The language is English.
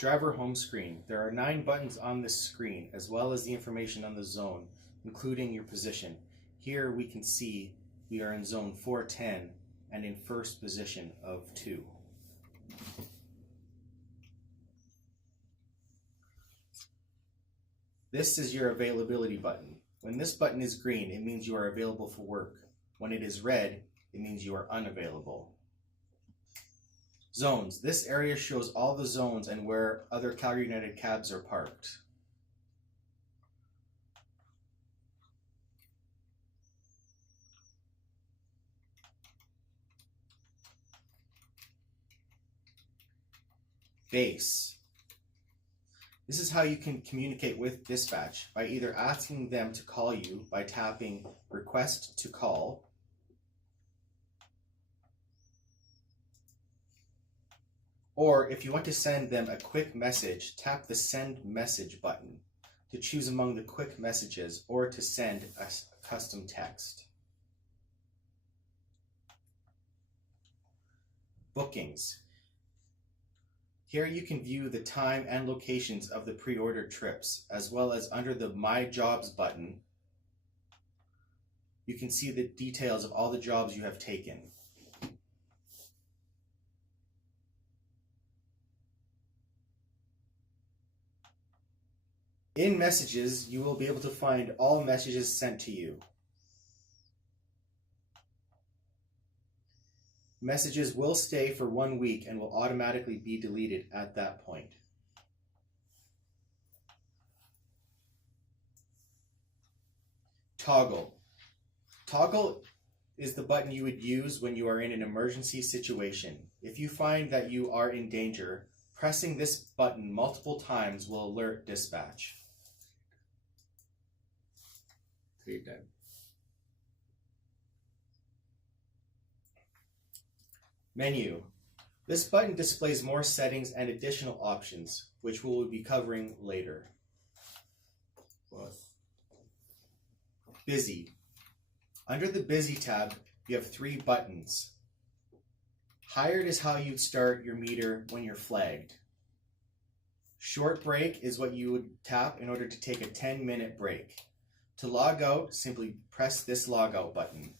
Driver home screen. There are 9 buttons on this screen, as well as the information on the zone, including your position. Here we can see we are in zone 410 and in first position of 2. This is your availability button. When this button is green, it means you are available for work. When it is red, it means you are unavailable. Zones. This area shows all the zones and where other Calgary United cabs are parked. Base. This is how you can communicate with dispatch, by either asking them to call you by tapping Request to Call, or if you want to send them a quick message, tap the Send Message button to choose among the quick messages or to send a custom text. Bookings. Here you can view the time and locations of the pre-ordered trips, as well as under the My Jobs button, you can see the details of all the jobs you have taken. In Messages, you will be able to find all messages sent to you. Messages will stay for 1 week and will automatically be deleted at that point. Toggle. Toggle is the button you would use when you are in an emergency situation. If you find that you are in danger, pressing this button multiple times will alert dispatch. Take your time. Menu. This button displays more settings and additional options, which we will be covering later. Busy. Under the Busy tab, you have 3 buttons. Hired is how you'd start your meter when you're flagged. Short break is what you would tap in order to take a 10-minute break. To log out, simply press this log out button.